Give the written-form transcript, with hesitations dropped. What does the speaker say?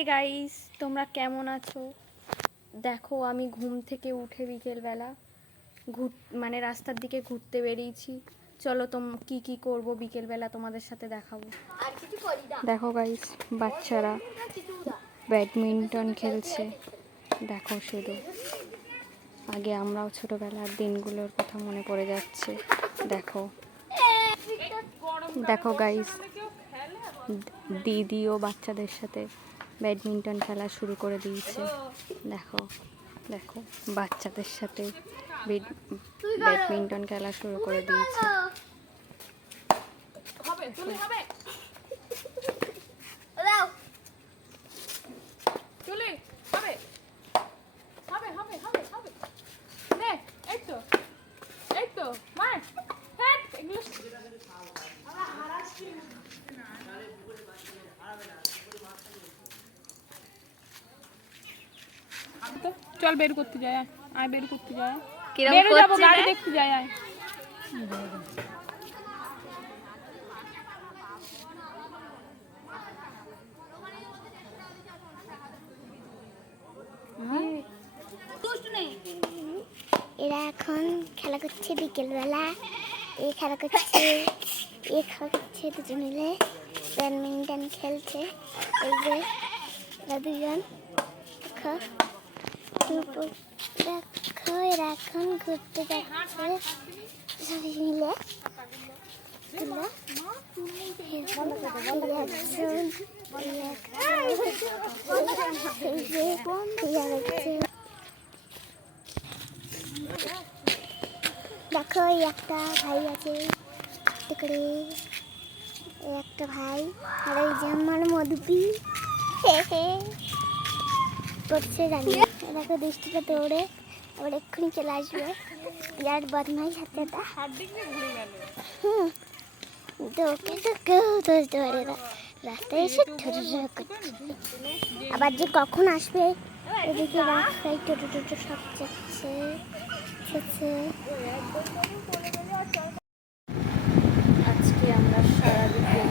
Hi guys, তোমরা কেমন আছো? দেখো আমি ঘুম থেকে উঠে বিকেলবেলা মানে রাস্তার দিকে ঘুরতে বেরিয়েছি। চলো কি কি করব বিকেলবেলা তোমাদের সাথে দেখাবো। দেখো গাইস, বাচ্চারা ব্যাডমিন্টন খেলছে। দেখো শুধু আগে আমরাও ছোটবেলার দিনগুলোর কথা মনে পড়ে যাচ্ছে। দেখো দেখো গাইস, দিদিও বাচ্চাদের সাথে ব্যাডমিন্টন খেলা শুরু করে দিয়েছে। দেখো দেখো বাচ্চাদের সাথে ব্যাডমিন্টন খেলা শুরু করে দিয়েছে। চল বের করতে যাই, আয় বের করতে যাই, বের যাবো গাড়ি দেখতে যাই, আয় এরা এখন খেলা করছে বিকেলবেলা। এই খেলা করছে দুজন মিলে ব্যাডমিন্টন খেলছে। এই যে দুজন দেখো এরা এখন ঘুরতে যাচ্ছে সবাই মিলে। দেখো একটা ভাই আছে করে, একটা ভাই আর এই যে আমার মধুপি করছে জানি। দেখো দৃষ্টিটা দৌড়ে আবার এক্ষুনি চলে আসবে। বিরাট বদমাইশ হাতে ওকে তো কেউ ধরতে পারে না। রাস্তায় এসে ঠোঁটো করছে, আবার যে কখন আসবে এদিকে রাস্তায় টোটো সব যাচ্ছে। আজকে আমরা সারা বিকেল